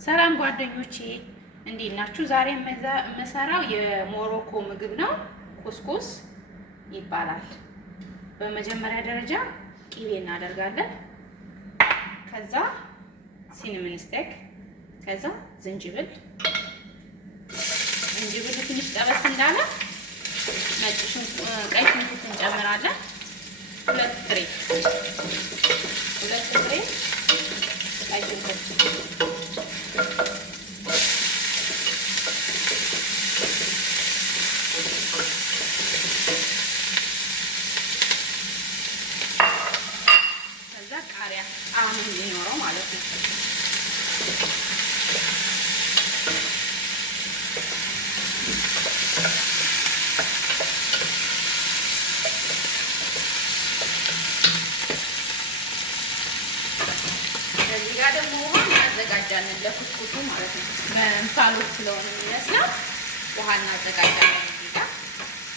ሰላም ጓደኞቼ እንዴት ናችሁ? ዛሬ የምሰራው የሞሮኮ ምግብ ነው። ኩስኩስ ይባላል። በመጀመሪያ ደረጃ ቂቤ እናደርጋለን። ከዛ ሲነመን ስቴክ፣ ከዛ ዝንጅብል ትንሽ ጠበስ እንዳለ ቀይ ሽንኩርት እንጨምራለን። ሁለት ፍሬ ቀይ ሽንኩርት ቃሪያ ጣዕም እንዲኖረው ማለት ነው። እዚህ ጋር ደግሞ ውሃ እናዘጋጃለን ለኩስኩሱ ማለት ነው። በእንፋሎት ስለሆነ የሚመስለው ውሃ እናዘጋጃለን። እዚህ ጋር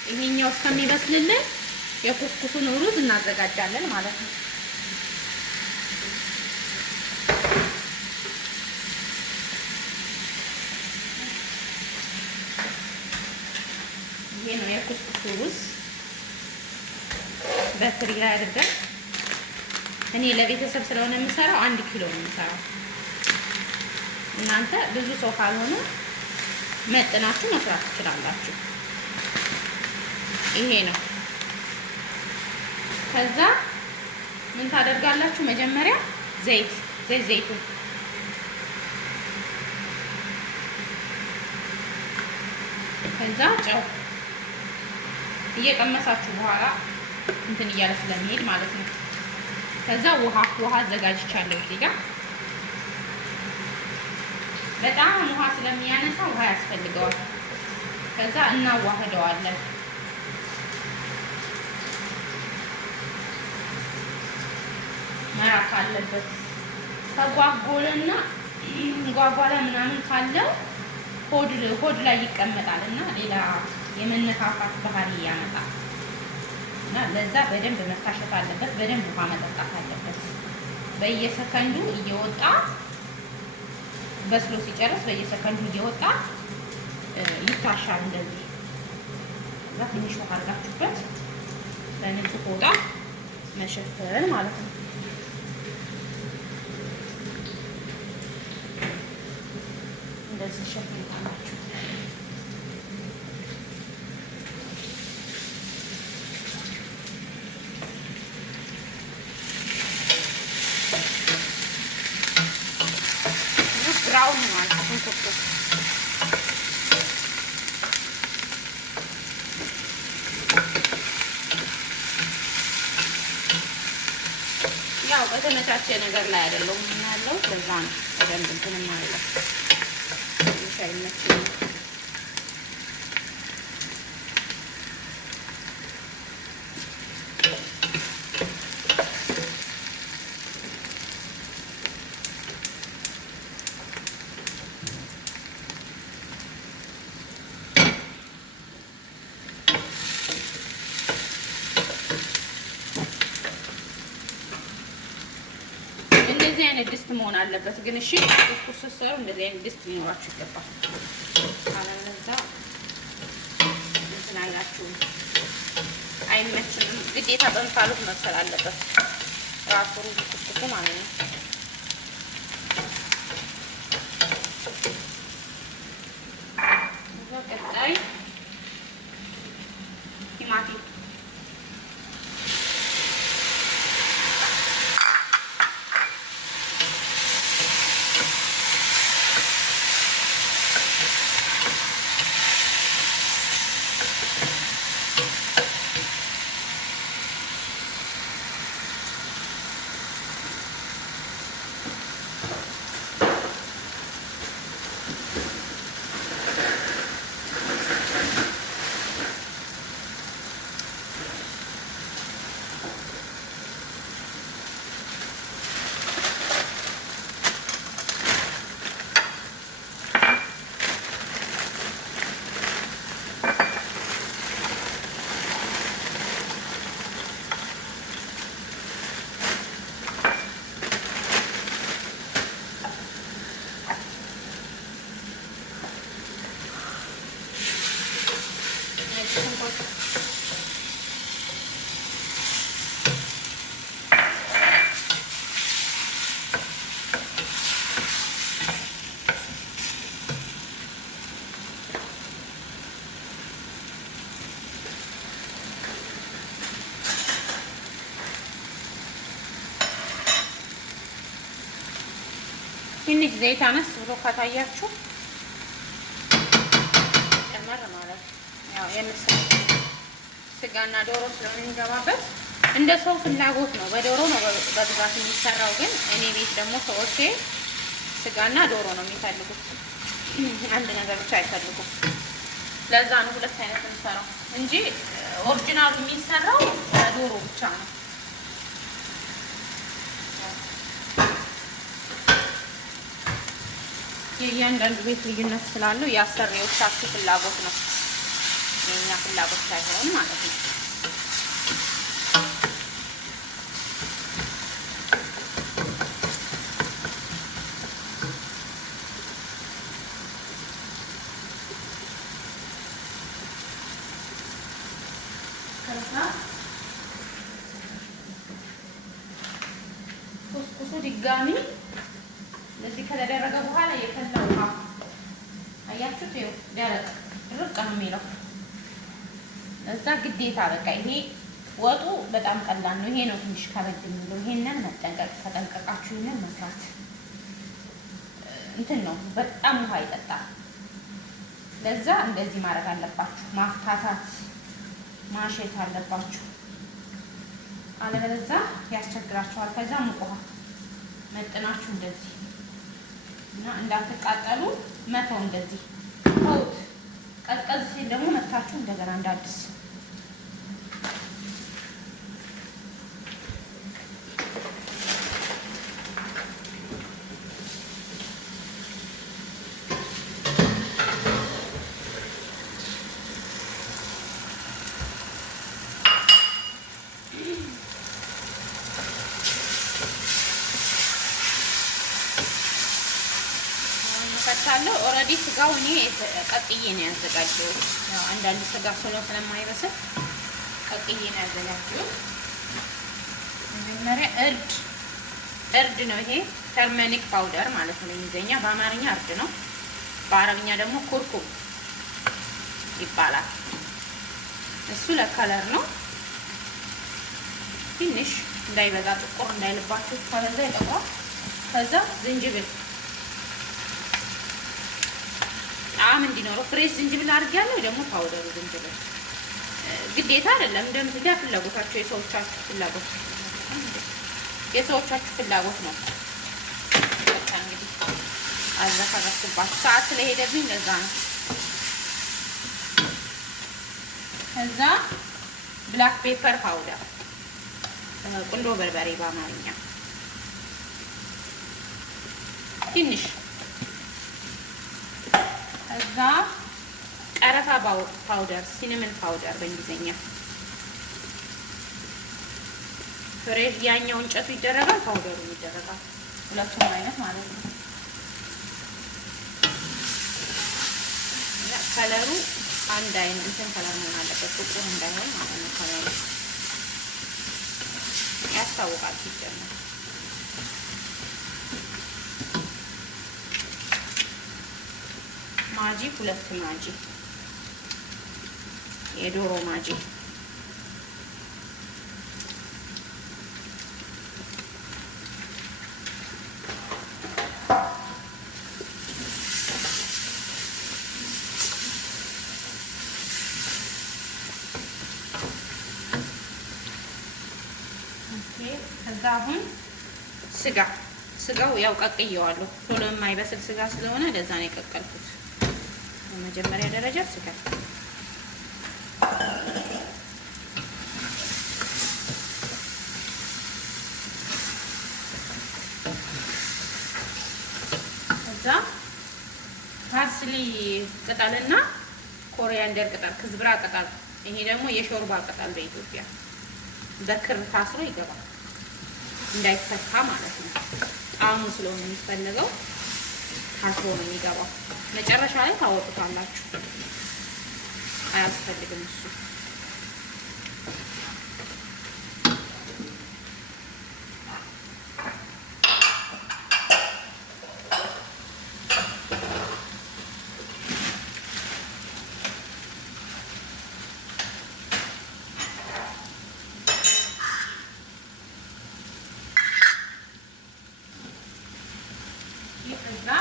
ይሄኛው እስከሚበስልልን የኩስኩሱን ሩዝ እናዘጋጃለን ማለት ነው። ይሄ ነው የኩስኩሱ ሩዝ በትሪ ላይ አድርገን። እኔ ለቤተሰብ ስለሆነ የምሰራው 1 ኪሎ ነው የምሰራው። እናንተ ብዙ ሰው ካልሆነ መጥናችሁ መስራት ትችላላችሁ። ይሄ ነው። ከዛ ምን ታደርጋላችሁ? መጀመሪያ ዘይቱን ከዛ ጨው እየቀመሳችሁ በኋላ እንትን እያለ ስለሚሄድ ማለት ነው። ከዛ ውሃ አዘጋጅቻለሁ እዚህ ጋር። በጣም ውሃ ስለሚያነሳ ውሃ ያስፈልገዋል። ከዛ እናዋህደዋለን። መራቅ አለበት። ተጓጎለና ጓጓላ ምናምን ካለው ሆድ ላይ ይቀመጣል እና ሌላ የመነካካት ባህሪ ያመጣል እና ለዛ በደንብ መታሸት አለበት። በደንብ ውሃ መጠጣት አለበት። በየሰከንዱ እየወጣ በስሎ ሲጨርስ በየሰከንዱ እየወጣ ይታሻል። እንደዚህ እዛ ትንሽ ውሃ አድርጋችሁበት በንጹህ ሆጣ መሸፈን ማለት ነው። እንደዚህ ሸፍኑታላችሁ። ብራውን ማለት ነው። ያው በተመቻቸ ነገር ላይ አይደለም ያለው። ለዛ ነው በደንብ እንትን ማለት ነው። እንደዚህ አይነት ድስት መሆን አለበት። ግን እሺ ኩስኩስ ስትሰሩ እንደዚህ አይነት ድስት ሊኖራችሁ ይገባል። አለበለዛ እንትን አይላችሁም፣ አይመችም። ግዴታ በእንፋሎት መብሰል አለበት ራሱ ኩስኩሱ ማለት ነው። ቀጣይ ቲማቲም ትንሽ ዘይት አነስ ብሎ ከታያችሁ ጨመር ማለት ያው የምስል ስጋና ዶሮ ስለሆነ የሚገባበት እንደ ሰው ፍላጎት ነው። በዶሮ ነው በብዛት የሚሰራው፣ ግን እኔ ቤት ደግሞ ሰዎቼ ስጋና ዶሮ ነው የሚፈልጉት። አንድ ነገር ብቻ አይፈልጉም። ለዛ ነው ሁለት አይነት የምሰራው እንጂ ኦሪጂናሉ የሚሰራው ዶሮ ብቻ ነው። የእያንዳንዱ ቤት ልዩነት ስላለው የአሰሪዎቻችሁ ፍላጎት ነው፣ የእኛ ፍላጎት ሳይሆን ማለት ነው። ኩስኩሱ ድጋሚ እንደዚህ ከተደረገ በኋላ የፈላ ውሃ አያችሁት? ይኸው ደረቅ ድርቅ ነው የሚለው። እዛ ግዴታ በቃ ይሄ ወጡ በጣም ቀላል ነው። ይሄ ነው ትንሽ ከበድ የሚለው። ይሄንን መጠንቀቅ ተጠንቀቃችሁ ይሄንን መስራት እንትን ነው። በጣም ውሃ ይጠጣል። ለዛ እንደዚህ ማድረግ አለባችሁ። ማፍታታት ማሸት አለባችሁ። አለበለዚያ ያስቸግራችኋል። ከዛ ሙቅ ውሃ መጥናችሁ እንደዚህ እና እንዳትቃጠሉ መተው እንደዚህ ተውት። ቀዝቀዝ ሲል ደግሞ መታችሁ እንደገና እንዳዲስ ፈታለሁ። ኦልሬዲ ስጋው እኔ ቀቅዬ ነው ያዘጋጀሁት። ያው አንዳንድ ስጋ ስለማይበስል ቀቅዬ ነው ያዘጋጀሁት። መጀመሪያ እርድ ነው ይሄ ተርመኒክ ፓውደር ማለት ነው። እንግሊዘኛ በአማርኛ እርድ ነው፣ በአረብኛ ደግሞ ኩርኩም ይባላል። እሱ ለከለር ነው። ትንሽ እንዳይበዛ ጥቁር እንዳይልባችሁ ከበዛ ይጠቁራል። ከዛ ዝንጅብል ጣዕም እንዲኖረው ፍሬሽ ዝንጅብል አድርጌያለሁ። ደግሞ ፓውደሩ ዝንጅብል ግዴታ አይደለም፣ እንደ ፍላጎታችሁ የሰዎቻችሁ ፍላጎት ነው። በቃ እንግዲህ አዘፈረኩባችሁ ሰዓት ስለሄደብኝ ለዛ ነው። ከዛ ብላክ ፔፐር ፓውደር ቁንዶ በርበሬ በአማርኛ ትንሽ፣ ከዛ ቀረፋ ፓውደር ሲነመን ፓውደር በእንግሊዘኛ ፍሬሽ ያኛው እንጨቱ ይደረጋል፣ ፓውደሩ ይደረጋል። ሁለቱም አይነት ማለት ነው። እና ከለሩ አንድ አይነት እንትን ከለር መሆን አለበት፣ ጥቁር እንዳይሆን ማለት ነው። ከለሩ ያስታውቃል ሲጀመር። ማጂ 2 ማጂ የዶሮ ማጂ ከዛ አሁን ስጋው ያው ቀቅየዋለሁ። ቶሎ የማይበስል ስጋ ስለሆነ ለዛ ነው የቀቀልኩት። በመጀመሪያ ደረጃ ስጋ ከዛ ፓርስሊ ቅጠልና ኮሪያንደር ቅጠል፣ ክዝብራ ቅጠል። ይሄ ደግሞ የሾርባ ቅጠል በኢትዮጵያ በክር ታስሮ ይገባል እንዳይፈታ ማለት ነው። ጣዕሙ ስለሆነ የሚፈለገው ታስሮ ነው የሚገባው። መጨረሻ ላይ ታወጡታላችሁ። አያስፈልግም እሱ።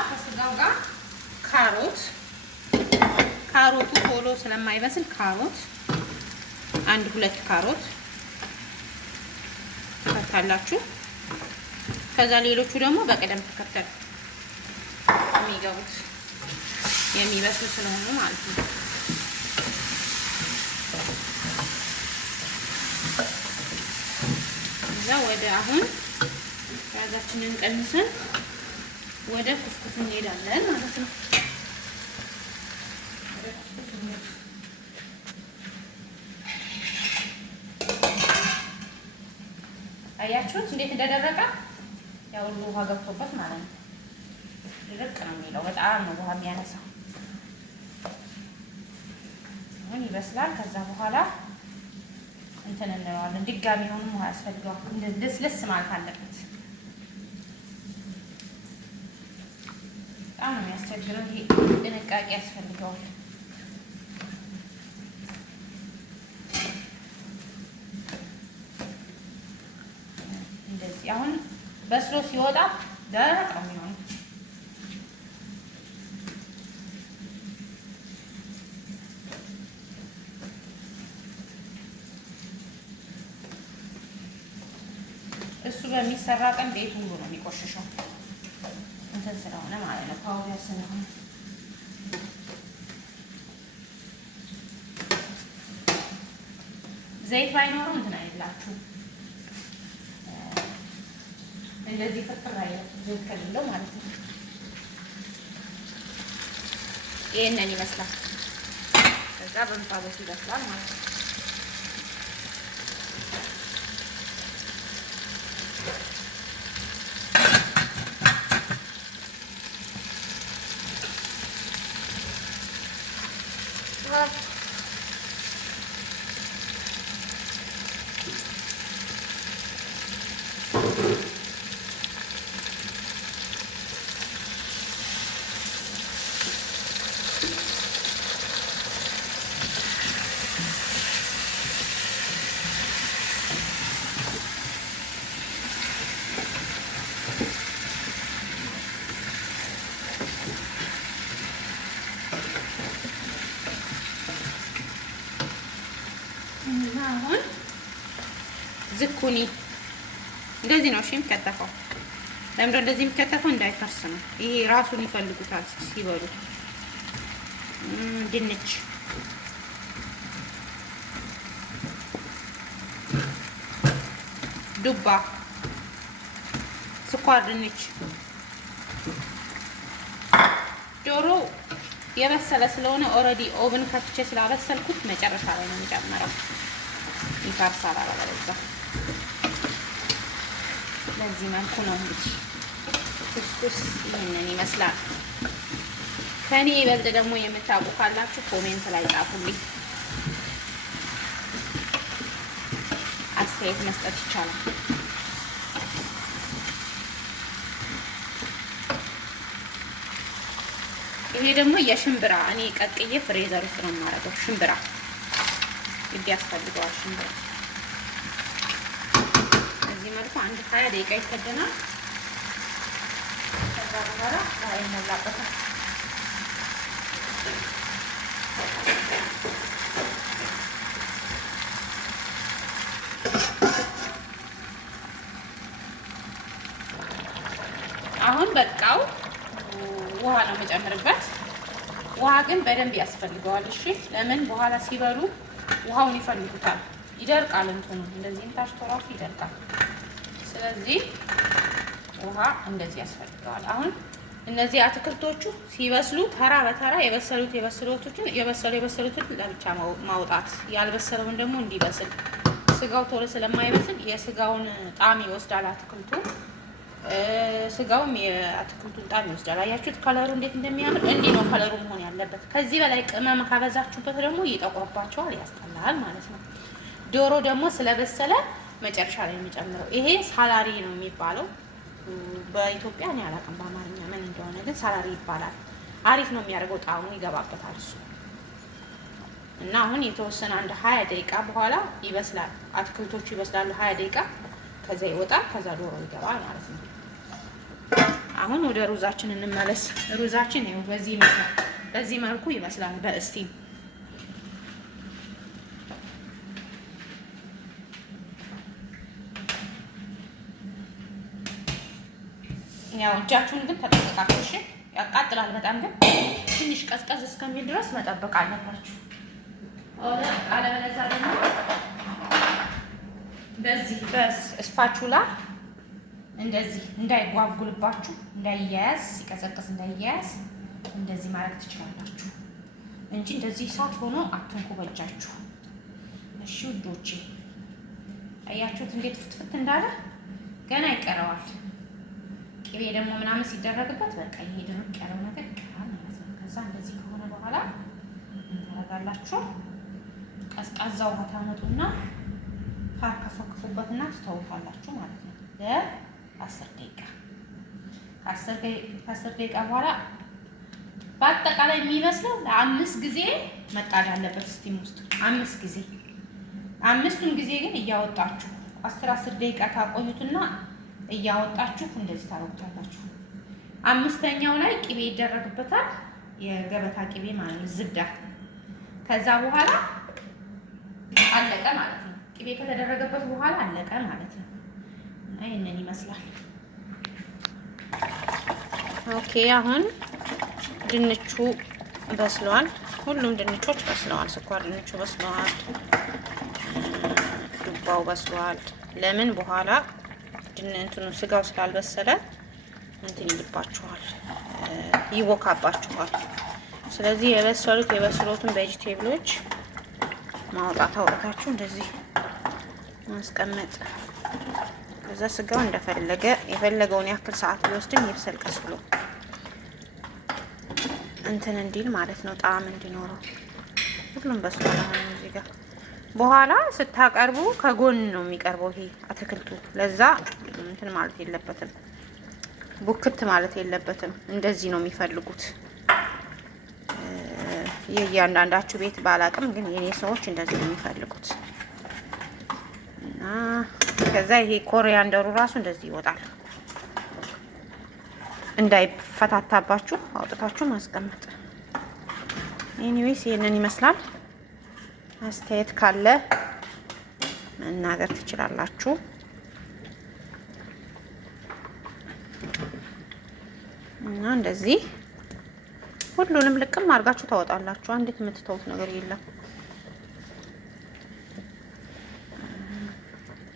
ከስጋው ጋር ካሮቱ ቶሎ ስለማይበስል ካሮት 1-2 ካሮት ታላችሁ። ከዛ ሌሎቹ ደግሞ በቅደም ተከተል የሚገቡት የሚበስሉ ስለሆኑ ማለት ነው። እዛ ወደ አሁን ጋዛችንን ቀንሰን ወደ ኩስኩስ እንሄዳለን ማለት ነው። አያችሁት እንዴት እንደደረቀ? ያው ውሃ ገብቶበት ማለት ነው። ድርቅ ነው የሚለው፣ በጣም ነው ውሃ የሚያነሳው። አሁን ይበስላል። ከዛ በኋላ እንትን እንለዋለን። ድጋሚ ሆኖ ውሃ ያስፈልገዋል። ልስልስ ማለት አለበት። በጣም ነው የሚያስቸግረው። ይሄ ጥንቃቄ ያስፈልገዋል። እንደዚህ አሁን በስሎ ሲወጣ ደረቅ ነው የሚሆነው። እሱ በሚሰራ ቀን ቤቱ ሁሉ ነው የሚቆሽሸው፣ እንትን ስለሆነ ማለት ነው፣ ፓውደር ስለሆነ። ዘይት ባይኖረው እንትን አይላችሁ፣ እንደዚህ ፍርፍር አይነት ዘይት ከሌለው ማለት ነው። ይሄንን ይመስላል። ከዛ በምጣዱ ይበስላል ማለት ነው። አሁን ዝኩኒ እንደዚህ ነው። እሺ የሚከተፈው ለምንድነው እንደዚህ የሚከተፈው? እንዳይፈርስ ነው። ይሄ ራሱን ይፈልጉታል ሲበሉ። ድንች፣ ዱባ፣ ስኳር ድንች፣ ዶሮ የበሰለ ስለሆነ ኦልሬዲ ኦቭን ከፍቼ ስላበሰልኩት መጨረሻ ላይ ነው የሚጨምረው። ይፈርሳል አለበለዚያ። በዚህ መልኩ ነው እንግዲህ ኩስኩስ ይሄንን ይመስላል። ከኔ ይበልጥ ደግሞ የምታውቁ ካላችሁ ኮሜንት ላይ ጻፉልኝ። አስተያየት መስጠት ይቻላል። ይሄ ደግሞ የሽምብራ እኔ ቀቅዬ ፍሬዘር ውስጥ ነው የማደርገው። ሽምብራ ግድ ያስፈልገዋል። ሽምብራ እዚህ መልኩ 20 ደቂቃ ይከደናል። ከዛ በኋላ ውሃ ይሞላበታል። አሁን በቃው። ውሃ ነው የምጨምርበት። ውሃ ግን በደንብ ያስፈልገዋል። እሺ፣ ለምን በኋላ ሲበሉ ውሃውን ይፈልጉታል። ይደርቃል፣ እንትኑ እንደዚህ ታሽቶ ራሱ ይደርቃል። ስለዚህ ውሃ እንደዚህ ያስፈልገዋል። አሁን እነዚህ አትክልቶቹ ሲበስሉ ተራ በተራ የበሰሉትን ለብቻ ማውጣት፣ ያልበሰለውን ደግሞ እንዲበስል። ስጋው ቶሎ ስለማይበስል የስጋውን ጣዕም ይወስዳል አትክልቱ። ስጋውም የአትክልቱን ጣዕም ይወስዳል። አያችሁት ከለሩ እንዴት እንደሚያምር? እንዲህ ነው ከለሩ መሆን ያለበት። ከዚህ በላይ ቅመም ካበዛችሁበት ደግሞ ይጠቁርባቸዋል፣ ያስጠላል ማለት ነው። ዶሮ ደግሞ ስለበሰለ መጨረሻ ላይ የሚጨምረው ይሄ ሳላሪ ነው የሚባለው። በኢትዮጵያ እኔ አላውቅም በአማርኛ ምን እንደሆነ፣ ግን ሳላሪ ይባላል። አሪፍ ነው የሚያደርገው፣ ጣዕሙ ይገባበታል እሱ። እና አሁን የተወሰነ 20 ደቂቃ በኋላ ይበስላል። አትክልቶቹ ይበስላሉ 20 ደቂቃ። ከዛ ይወጣል። ከዛ ዶሮ ይገባል ማለት ነው። አሁን ወደ ሩዛችን እንመለስ። ሩዛችን ይኸው በዚህ መልኩ ይመስላል በእስቲም። ያው እጃችሁን ግን ተጠንቀቃችሁ እሺ። ያቃጥላል በጣም ግን ትንሽ ቀዝቀዝ እስከሚል ድረስ መጠበቅ አለባችሁ። አለበለዚያ ደግሞ በዚህ በስፋቹላ እንደዚህ እንዳይጓጉልባችሁ፣ እንዳይያያዝ፣ ሲቀዘቅዝ እንዳይያያዝ እንደዚህ ማድረግ ትችላላችሁ እንጂ እንደዚህ እሳት ሆኖ አትንኩ በእጃችሁ። እሺ ውዶቼ አያችሁት እንዴት ፍትፍት እንዳለ? ገና ይቀረዋል። ቅቤ ደግሞ ምናምን ሲደረግበት በቃ ይሄ ድርቅ ያለው ነገር ይቀራል ማለት ነው። ከዛ እንደዚህ ከሆነ በኋላ ታረጋላችሁ። ቀዝቃዛ ውሃ ታመጡና ታርከፈክፉበትና ትተውታላችሁ ማለት ነው ለ10 ደቂቃ። ከ10 ደቂቃ በኋላ በአጠቃላይ የሚመስለው ለ5 ጊዜ መጣድ አለበት ስቲም ውስጥ 5 ጊዜ። 5ቱን ጊዜ ግን እያወጣችሁ 10 ደቂቃ ታቆዩትና እያወጣችሁ እንደዚህ ታረጉታላችሁ። 5ኛው ላይ ቅቤ ይደረግበታል፣ የገበታ ቅቤ ማለት ነው፣ ዝብዳ። ከዛ በኋላ አለቀ ማለት ነው። ቅቤ ከተደረገበት በኋላ አለቀ ማለት ነው። እና ይሄንን ይመስላል። ኦኬ አሁን ድንቹ በስሏል። ሁሉም ድንቾች በስለዋል። ስኳር ድንቹ በስለዋል፣ ዱባው በስሏል። ለምን በኋላ እንትኑ ስጋው ስላልበሰለ እንትን ይልባችኋል፣ ይቦካባችኋል። ስለዚህ የበሰሉትን ቬጂቴብሎች ማውጣት አውጣታችሁ እንደዚህ ማስቀመጥ። ከዛ ስጋው እንደፈለገ የፈለገውን ያክል ሰዓት ቢወስድም ይብሰል ቀስ ብሎ እንትን እንዲል ማለት ነው፣ ጣዕም እንዲኖረው። ሁሉም በስሏል። አሁን እዚህ ጋር በኋላ ስታቀርቡ ከጎን ነው የሚቀርበው ይሄ አትክልቱ። ለዛ እንትን ማለት የለበትም፣ ቡክት ማለት የለበትም። እንደዚህ ነው የሚፈልጉት። የእያንዳንዳችሁ ቤት ባላቅም ግን የኔ ሰዎች እንደዚህ ነው የሚፈልጉት። እና ከዛ ይሄ ኮሪያንደሩ ራሱ እንደዚህ ይወጣል። እንዳይፈታታባችሁ አውጥታችሁ ማስቀመጥ። ኤኒዌይስ ይሄንን ይመስላል። አስተያየት ካለ መናገር ትችላላችሁ። እና እንደዚህ ሁሉንም ልቅም አድርጋችሁ ታወጣላችሁ። አንዲት የምትተውት ነገር የለም።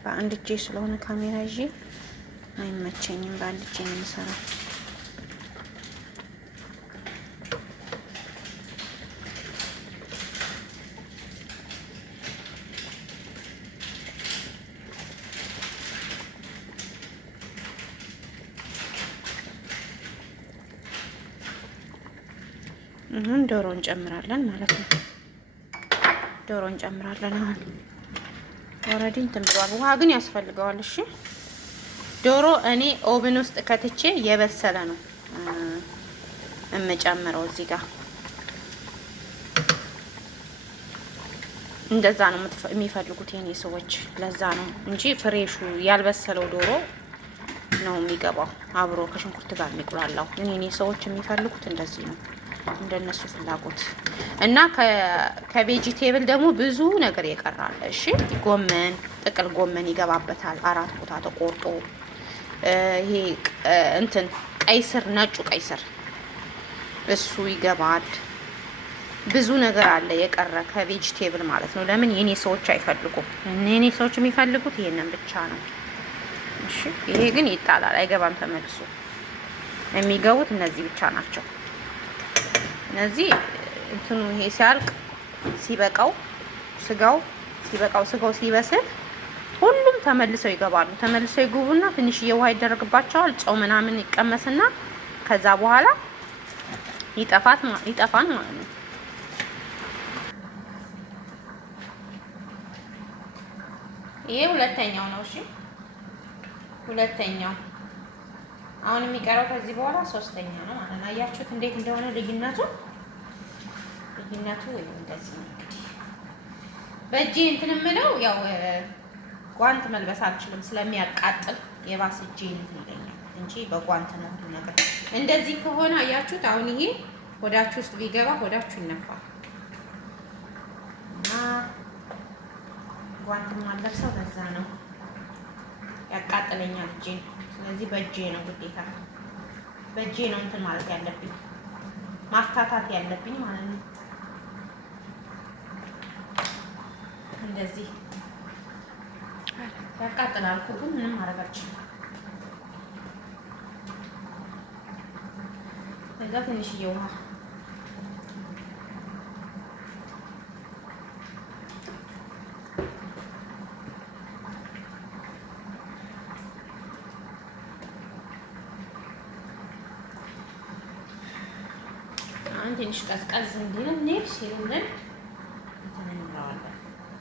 በአንድ እጄ ስለሆነ ካሜራ ይዤ አይመቸኝም። በአንድ እጄ ነው የምሰራው። ዶሮ እንጨምራለን ማለት ነው። ዶሮ እንጨምራለን። አሁን ኦልሬዲ እንትን ብሏል። ውሃ ግን ያስፈልገዋል። እሺ ዶሮ እኔ ኦቭን ውስጥ ከትቼ የበሰለ ነው የምጨምረው እዚህ ጋር። እንደዛ ነው የሚፈልጉት የኔ ሰዎች። ለዛ ነው እንጂ ፍሬሹ ያልበሰለው ዶሮ ነው የሚገባው አብሮ ከሽንኩርት ጋር የሚቁላላው። የኔ ሰዎች የሚፈልጉት እንደዚህ ነው፣ እንደነሱ ፍላጎት። እና ከቬጂቴብል ደግሞ ብዙ ነገር ይቀራል። እሺ ጎመን፣ ጥቅል ጎመን ይገባበታል 4 ቦታ ተቆርጦ። ይሄ እንትን ቀይ ስር፣ ነጩ ቀይ ስር እሱ ይገባል። ብዙ ነገር አለ የቀረ ከቬጂቴብል ማለት ነው። ለምን የኔ ሰዎች አይፈልጉም? የኔ ሰዎች የሚፈልጉት ይሄንን ብቻ ነው። እሺ ይሄ ግን ይጣላል፣ አይገባም ተመልሶ። የሚገቡት እነዚህ ብቻ ናቸው። እነዚህ እንትኑ ይሄ ሲያልቅ ሲበቃው ስጋው ሲበስል ሁሉም ተመልሰው ይገባሉ። ተመልሰው ይገቡና ትንሽዬ ውሃ ይደረግባቸዋል። ጨው ምናምን ይቀመስና ከዛ በኋላ ይጠፋል ማለት ነው። ይሄ ሁለተኛው ነው። እሺ ሁለተኛው አሁን የሚቀረው ከዚህ በኋላ ሶስተኛ ነው ማለት ነው። አያችሁት እንዴት እንደሆነ ልዩነቱ እንደዚህ ነው። እንግዲህ በእጄ እንትን የምለው ያው ጓንት መልበስ አልችልም ስለሚያቃጥል የባስ እጄ እንትን ይለኛል። እንጂ በጓንት ነው ሁሉ ነገር። እንደዚህ ከሆነ አያችሁት። አሁን ይሄ ሆዳችሁ ውስጥ ቢገባ ሆዳችሁ ይነፋል እና ጓንት ማለብሰው በዛ ነው። ያቃጥለኛል እጄን። ስለዚህ በእጄ ነው ግዴታ በእጄ ነው እንትን ማለት ያለብኝ ማፍታታት ያለብኝ ማለት ነው። እንደዚህ ያቃጥላል እኮ ግን ምንም ማድረግ አልችልም። እዛ ትንሽዬ ውሃ ትንሽ ቀዝቀዝ እንዲል ሲልልን እንትን እንለዋለን።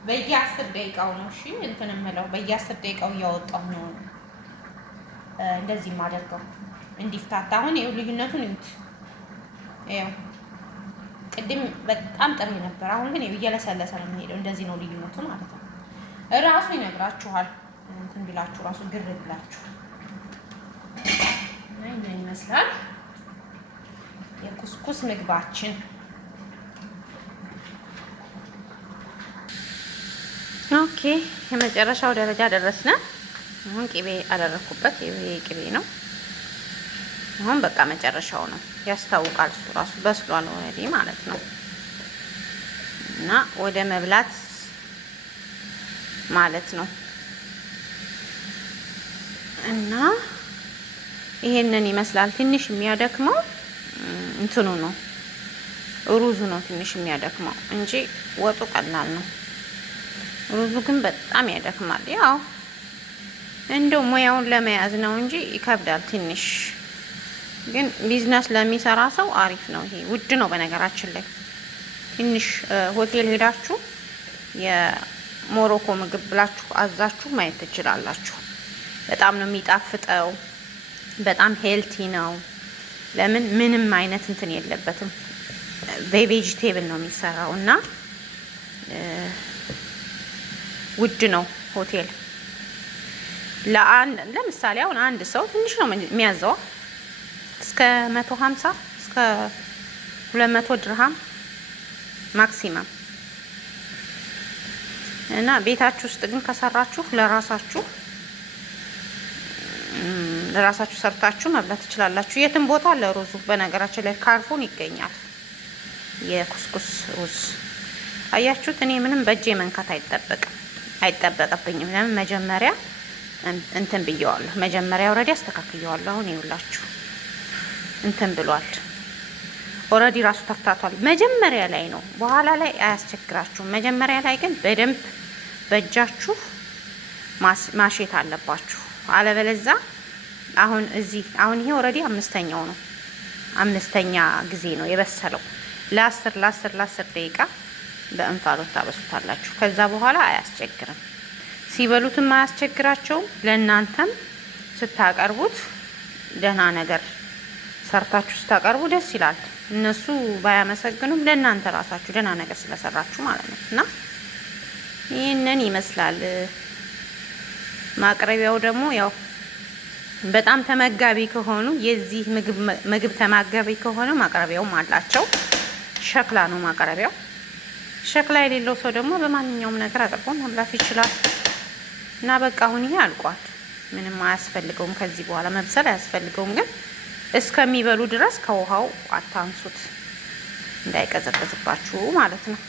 በየ10 ደቂቃው ነው እሺ እንትን የምለው በየ10 ደቂቃው እያወጣሁ ነው እንደዚህ የማደርገው እንዲፍታታ። አሁን ይኸው ልዩነቱን እዩት። ይኸው ቅድም በጣም ጥሬ ነበር፣ አሁን ግን እየለሰለሰ ነው የሚሄደው። እንደዚህ ነው ልዩነቱ ማለት ነው። እራሱ ይነግራችኋል እንትን ቢላችሁ እራሱ ግር ብላችሁ ምን ይመስላል የኩስኩስ ምግባችን። ኦኬ የመጨረሻው ደረጃ ደረስነ። አሁን ቅቤ አደረኩበት። ይሄ ቅቤ ነው። አሁን በቃ መጨረሻው ነው። ያስታውቃል እሱ ራሱ በስሏል ኦልሬዲ ማለት ነው። እና ወደ መብላት ማለት ነው። እና ይሄንን ይመስላል። ትንሽ የሚያደክመው እንትኑ ነው ሩዙ ነው ትንሽ የሚያደክመው እንጂ ወጡ ቀላል ነው። ሩዙ ግን በጣም ያደክማል። ያው እንደው ሙያውን ለመያዝ ነው እንጂ ይከብዳል ትንሽ። ግን ቢዝነስ ለሚሰራ ሰው አሪፍ ነው። ይሄ ውድ ነው በነገራችን ላይ። ትንሽ ሆቴል ሄዳችሁ የሞሮኮ ምግብ ብላችሁ አዛችሁ ማየት ትችላላችሁ። በጣም ነው የሚጣፍጠው። በጣም ሄልቲ ነው። ለምን ምንም አይነት እንትን የለበትም። በቬጂቴብል ነው የሚሰራው እና ውድ ነው ሆቴል። ለምሳሌ አሁን አንድ ሰው ትንሽ ነው የሚያዘው እስከ 150 እስከ 200 ድርሃም ማክሲመም። እና ቤታችሁ ውስጥ ግን ከሰራችሁ ለራሳችሁ ሰርታችሁ መብላት ትችላላችሁ። የትም ቦታ ለሩዙ በነገራችን ላይ ካርፎን ይገኛል። የኩስኩስ ሩዝ አያችሁት። እኔ ምንም በእጄ መንካት አይጠበቅብኝም። ለምን መጀመሪያ እንትን ብየዋለሁ። መጀመሪያ ኦልሬዲ አስተካክየዋለሁ። አሁን ይውላችሁ እንትን ብሏል። ኦልሬዲ ራሱ ተፍታቷል። መጀመሪያ ላይ ነው፣ በኋላ ላይ አያስቸግራችሁም። መጀመሪያ ላይ ግን በደንብ በእጃችሁ ማሸት አለባችሁ። አለበለዛ አሁን ይሄ ኦልሬዲ አምስተኛው ነው። 5ኛ ጊዜ ነው የበሰለው። ለ10 ደቂቃ በእንፋሎት ታበሱታላችሁ። ከዛ በኋላ አያስቸግርም። ሲበሉትም አያስቸግራቸውም። ለእናንተም ስታቀርቡት ደህና ነገር ሰርታችሁ ስታቀርቡ ደስ ይላል። እነሱ ባያመሰግኑም ለእናንተ ራሳችሁ ደህና ነገር ስለሰራችሁ ማለት ነው። እና ይህንን ይመስላል። ማቅረቢያው ደግሞ ያው በጣም ተመጋቢ ከሆኑ የዚህ ምግብ ተመጋቢ ከሆነ ማቅረቢያውም አላቸው። ሸክላ ነው ማቅረቢያው። ሸክላ የሌለው ሰው ደግሞ በማንኛውም ነገር አቅርቦ መብላት ይችላል። እና በቃ አሁን ይሄ አልቋል። ምንም አያስፈልገውም። ከዚህ በኋላ መብሰል አያስፈልገውም። ግን እስከሚበሉ ድረስ ከውሃው አታንሱት እንዳይቀዘቅዝባችሁ ማለት ነው።